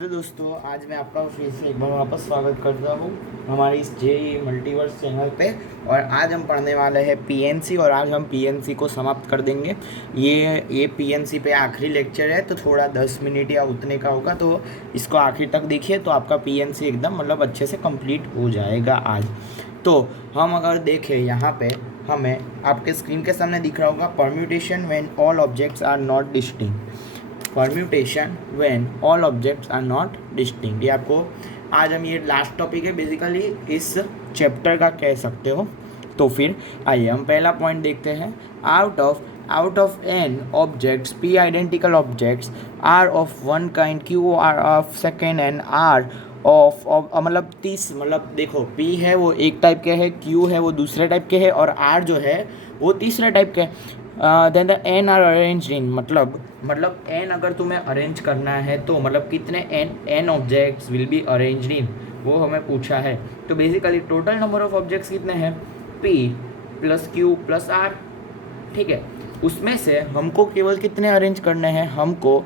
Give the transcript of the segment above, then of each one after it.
तो दोस्तों, आज मैं आपका फिर से एक बार वापस स्वागत करता हूँ हमारे इस जे मल्टीवर्स चैनल पे। और आज हम पढ़ने वाले हैं पीएनसी और आज हम पीएनसी को समाप्त कर देंगे। ये पीएनसी पे आखिरी लेक्चर है, तो थोड़ा 10 मिनट या उतने का होगा, तो इसको आखिर तक देखिए तो आपका पीएनसी एकदम मतलब अच्छे से कंप्लीट हो जाएगा आज। तो हम अगर देखें यहाँ पे, हमें आपके स्क्रीन के सामने दिख रहा होगा permutation when all objects are not distinct. Permutation when all objects are not distinct, ये आपको आज हम ये लास्ट टॉपिक है बेसिकली इस चैप्टर का कह सकते हो। तो फिर आइए हम पहला पॉइंट देखते हैं। Out of n objects p identical objects are of one kind, q are of second and r are मतलब 30, मतलब देखो पी है वो एक टाइप के है, क्यू है वो दूसरे टाइप के है और आर जो है वो तीसरे टाइप के है। Then the n are arrange in, मतलब एन अगर तुम्हें अरेंज करना है तो मतलब कितने n objects will be arranged in, वो हमें पूछा है। तो basically total number of objects कितने हैं, p plus q plus r, ठीक है। उसमें से हमको केवल कितने अरेंज करने हैं, हमको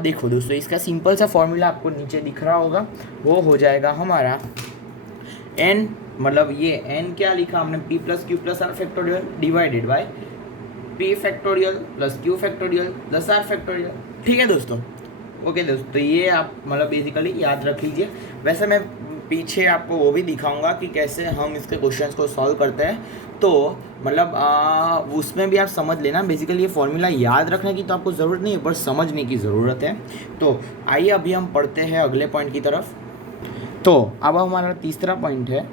देखो दोस्तों, इसका सिंपल सा फॉर्मूला आपको नीचे दिख रहा होगा, वो हो जाएगा हमारा एन, मतलब ये एन क्या लिखा हमने, p plus q plus r factorial divided by p factorial plus q factorial plus r factorial, ठीक है दोस्तों। ओके दोस्तों, तो ये आप मतलब बेसिकली याद रख लीजिए। वैसे मैं पीछे आपको वो भी दिखाऊंगा कि कैसे हम इसके क्वेश्चंस को सॉल्व करते हैं, तो मतलब उसमें भी आप समझ लेना। बेसिकली ये फॉर्मूला याद रखने की तो आपको ज़रूरत नहीं है, पर समझने की ज़रूरत है। तो आइए अभी हम पढ़ते हैं अगले पॉइंट की तरफ। तो अब हमारा तीसरा पॉइंट है,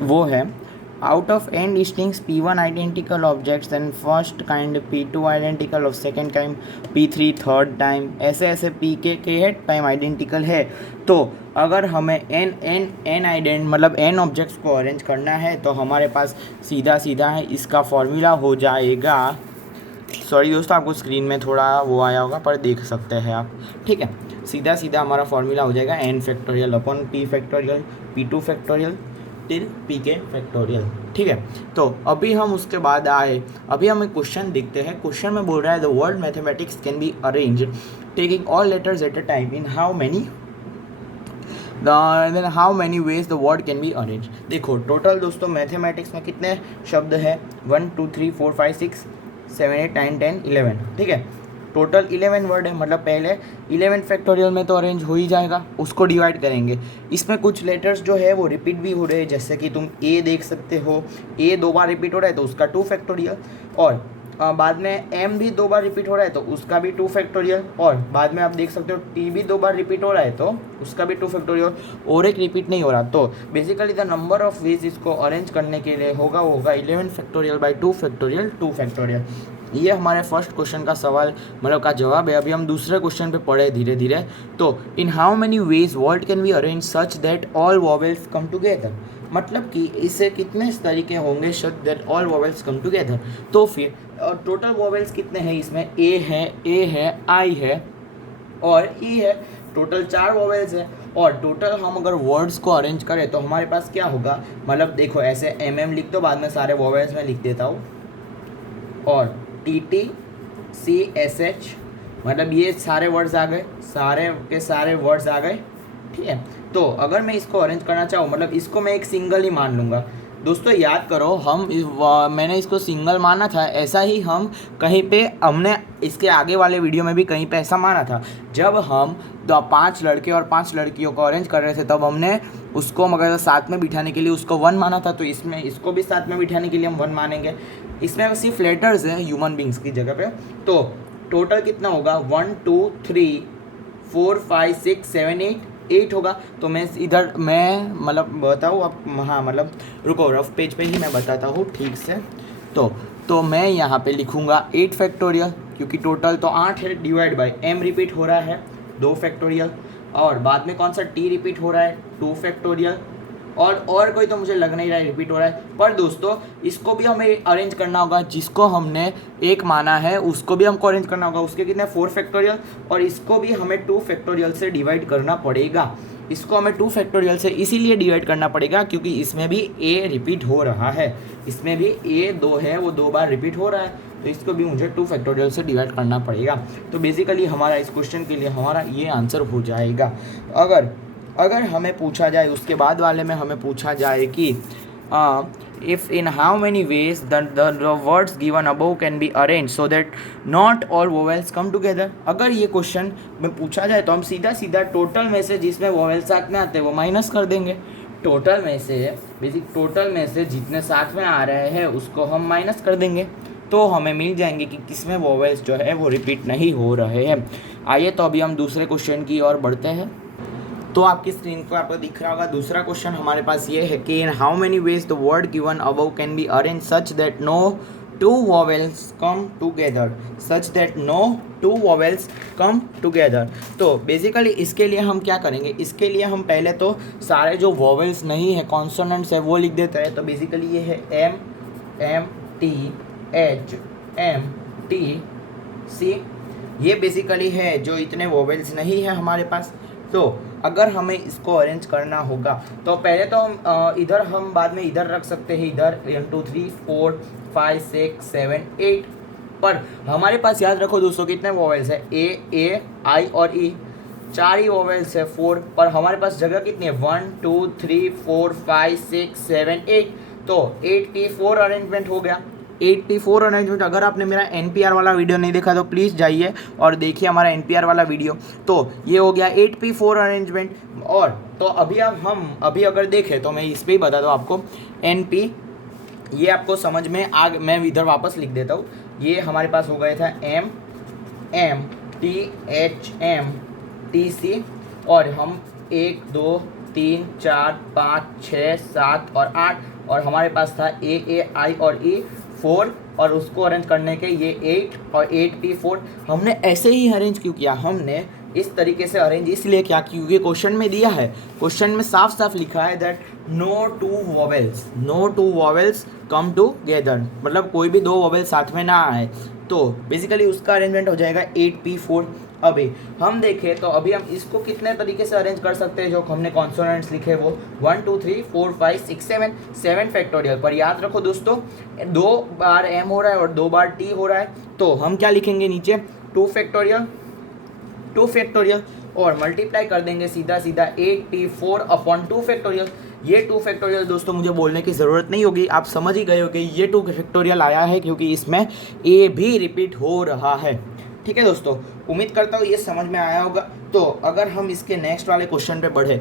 वो है out of n distinct p1 identical objects then first kind, p2 identical of second kind, p3 third time, ऐसे p के टाइम आइडेंटिकल है। तो अगर हमें n आइडेंट मतलब n ऑब्जेक्ट्स को अरेंज करना है तो हमारे पास सीधा है इसका फॉर्मूला हो जाएगा। सॉरी दोस्तों, आपको स्क्रीन में थोड़ा वो आया होगा पर देख सकते हैं आप, ठीक है। सीधा हमारा फॉर्मूला हो जाएगा n factorial upon p factorial p2 factorial till P के फैक्टोरियल, ठीक है। तो अभी हम उसके बाद आए, अभी हम एक क्वेश्चन देखते हैं। क्वेश्चन में बोल रहा है the word mathematics can be arrange taking all letters at a time in how many ways the word can be arrange. देखो टोटल दोस्तों मैथमेटिक्स में कितने शब्द हैं, 1 2 3 4 5 6 7 8 9 10 11, ठीक है। टोटल 11 वर्ड है, मतलब पहले 11 फैक्टोरियल में तो अरेंज हो ही जाएगा, उसको डिवाइड करेंगे। इसमें कुछ लेटर्स जो है वो रिपीट भी हो रहे हैं, जैसे कि तुम ए देख सकते हो, ए 2 बार रिपीट हो रहा है तो उसका 2 फैक्टोरियल, और बाद में एम भी 2 बार रिपीट हो रहा है तो उसका भी 2 फैक्टोरियल, और बाद में आप देख सकते हो टी भी 2 बार रिपीट हो रहा है तो उसका भी 2 फैक्टोरियल, और एक रिपीट नहीं हो रहा। तो basically the number of ways इसको अरेंज करने के लिए होगा 11 फैक्टोरियल बाई 2 फैक्टोरियल 2 फैक्टोरियल। ये हमारे फर्स्ट क्वेश्चन का सवाल मतलब का जवाब है। अभी हम दूसरे क्वेश्चन पे पढ़े धीरे धीरे। तो इन how many veg word can be arrange such that all vowels come together, मतलब कि इसे कितने तरीके होंगे such that all vowels come together. तो फिर टोटल वॉवेल्स कितने हैं इसमें, ए है आई है और ई है, टोटल 4 वॉवेल्स है। और टोटल हम अगर वर्ड्स को अरेंज करें तो हमारे पास क्या होगा, मतलब देखो ऐसे लिख दो, बाद में सारे वॉवेल्स में लिख देता हूँ, और TTCSH, मतलब ये सारे वर्ड्स आ गए, सारे के सारे वर्ड्स आ गए, ठीक है। तो अगर मैं इसको अरेंज करना चाहूँ, मतलब इसको मैं एक सिंगल ही मान लूँगा। दोस्तों याद करो, मैंने इसको सिंगल माना था, ऐसा ही हम कहीं पे हमने इसके आगे वाले वीडियो में भी कहीं पे ऐसा माना था। जब हम 5 लड़के और 5 लड़कियों को अरेंज कर रहे थे तब हमने उसको मगर साथ में बिठाने के लिए उसको 1 माना था, तो इसमें इसको भी साथ में बिठाने के लिए हम 1 मानेंगे। इसमें सिर्फ लेटर्स हैं ह्यूमन बींग्स की जगह पे। तो टोटल कितना होगा, 1 2 3 4 5 6 7 8 होगा। तो मैं इधर मैं मतलब बताऊँ अब, हाँ मतलब रुको, रफ पेज पे ही मैं बताता हूँ ठीक से। तो मैं यहाँ पे लिखूँगा 8 फैक्टोरियल, क्योंकि टोटल तो 8 है, डिवाइड बाय एम रिपीट हो रहा है 2 फैक्टोरियल, और बाद में कौन सा टी रिपीट हो रहा है 2 फैक्टोरियल, और कोई तो मुझे लग नहीं रहा है रिपीट हो रहा है। पर दोस्तों इसको भी हमें अरेंज करना होगा, जिसको हमने 1 माना है उसको भी हमको अरेंज करना होगा, उसके कितने 4 फैक्टोरियल, और इसको भी हमें 2 फैक्टोरियल से डिवाइड करना पड़ेगा। इसको हमें 2 फैक्टोरियल से इसीलिए डिवाइड करना पड़ेगा क्योंकि इसमें भी ए रिपीट हो रहा है, इसमें भी ए 2 है वो 2 बार रिपीट हो रहा है। तो इसको भी मुझे 2 फैक्टोरियल से डिवाइड करना पड़ेगा। तो बेसिकली हमारा इस क्वेश्चन के लिए हमारा ये आंसर हो जाएगा। अगर हमें पूछा जाए, उसके बाद वाले में हमें पूछा जाए कि if in how many ways the words given above can be arranged so that not all vowels come together। अगर ये क्वेश्चन में पूछा जाए तो हम सीधा सीधा टोटल में से जिसमें वोवेल साथ में आते हैं वो माइनस कर देंगे। टोटल में से जितने साथ में आ रहे हैं उसको हम माइनस कर देंगे, तो हमें मिल जाएंगे कि किसमें वोवेल्स जो है वो रिपीट नहीं हो रहे हैं। आइए तो अभी हम दूसरे क्वेश्चन की ओर बढ़ते हैं। तो आपकी स्क्रीन पर आपको दिख रहा होगा दूसरा क्वेश्चन हमारे पास ये है कि in how many ways the word given above can be arrange such that no two vowels come together. तो बेसिकली इसके लिए हम क्या करेंगे, इसके लिए हम पहले तो सारे जो वोवेल्स नहीं है, कॉन्सोनेंट्स है, वो लिख देते हैं। तो बेसिकली ये है M T H M T C, ये बेसिकली है जो इतने वोवेल्स नहीं है हमारे पास। तो अगर हमें इसको अरेंज करना होगा तो पहले तो हम इधर हम बाद में इधर रख सकते हैं, इधर 1 2 3 4 5 6 7 8, पर हमारे पास याद रखो दोस्तों कितने वोवेल्स है, ए आई और ई, 4 ही वोवेल्स है 4, पर हमारे पास जगह कितनी है 1 2 3 4 5 6 7 8, तो 84 अरेंजमेंट हो गया। 84 अरेंजमेंट। अगर आपने मेरा NPR वाला वीडियो नहीं देखा तो प्लीज़ जाइए और देखिए हमारा NPR वाला वीडियो। तो ये हो गया 84 अरेंजमेंट। और तो अभी अगर देखें तो मैं इस पर ही बता दूँ आपको, NP ये आपको समझ में मैं इधर वापस लिख देता हूँ। ये हमारे पास हो गया था M T H M T C, और हम 1 2 3 4 5 6 7 और 8, और हमारे पास था A I और E 4, और उसको अरेंज करने के ये 8 और 8P4। हमने ऐसे ही अरेंज क्यों किया, हमने इस तरीके से अरेंज इसलिए किया क्योंकि क्वेश्चन में दिया है, क्वेश्चन में साफ साफ लिखा है that no two vowels come together, मतलब कोई भी 2 वोवेल साथ में ना आए। तो बेसिकली उसका अरेंजमेंट हो जाएगा 8P4। अभी हम देखें तो अभी हम इसको कितने तरीके से अरेंज कर सकते हैं, जो हमने कॉन्सोनेंट्स लिखे वो 1 2 3 4 5 6 7 फैक्टोरियल। पर याद रखो दोस्तों 2 बार M हो रहा है और 2 बार T हो रहा है, तो हम क्या लिखेंगे नीचे 2 फैक्टोरियल और मल्टीप्लाई कर देंगे सीधा 8P4 अपॉन 2 फैक्टोरियल। ये 2 फैक्टोरियल दोस्तों मुझे बोलने की ज़रूरत नहीं होगी, आप समझ ही गए हो कि ये 2 फैक्टोरियल आया है क्योंकि इसमें A भी रिपीट हो रहा है। ठीक है दोस्तों, उम्मीद करता हूँ ये समझ में आया होगा। तो अगर हम इसके नेक्स्ट वाले क्वेश्चन पे बढ़े,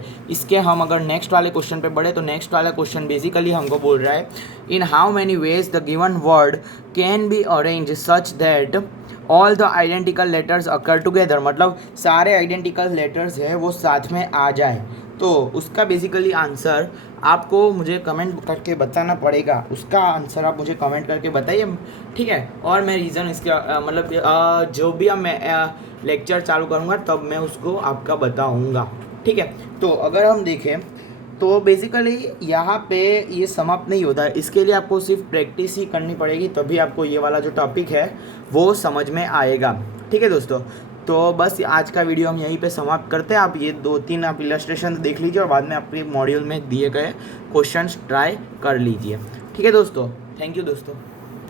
तो नेक्स्ट वाला क्वेश्चन बेसिकली हमको बोल रहा है in how many ways the given word can be arrange such that all the identical letters occur together, मतलब सारे आइडेंटिकल लेटर्स है वो साथ में आ जाए। तो उसका बेसिकली आंसर आपको मुझे कमेंट करके बताना पड़ेगा, उसका आंसर आप मुझे कमेंट करके बताइए, ठीक है। और मैं रीज़न इसका मतलब जो भी मैं लेक्चर चालू करूँगा तब मैं उसको आपका बताऊँगा, ठीक है। तो अगर हम देखें तो बेसिकली यहाँ पे ये समाप्त नहीं होता है, इसके लिए आपको सिर्फ प्रैक्टिस ही करनी पड़ेगी, तभी आपको ये वाला जो टॉपिक है वो समझ में आएगा, ठीक है दोस्तों। तो बस आज का वीडियो हम यहीं पे समाप्त करते हैं। आप ये 2-3 आप इलस्ट्रेशन देख लीजिए और बाद में आपके मॉड्यूल में दिए गए क्वेश्चंस ट्राई कर लीजिए, ठीक है दोस्तों। थैंक यू दोस्तों।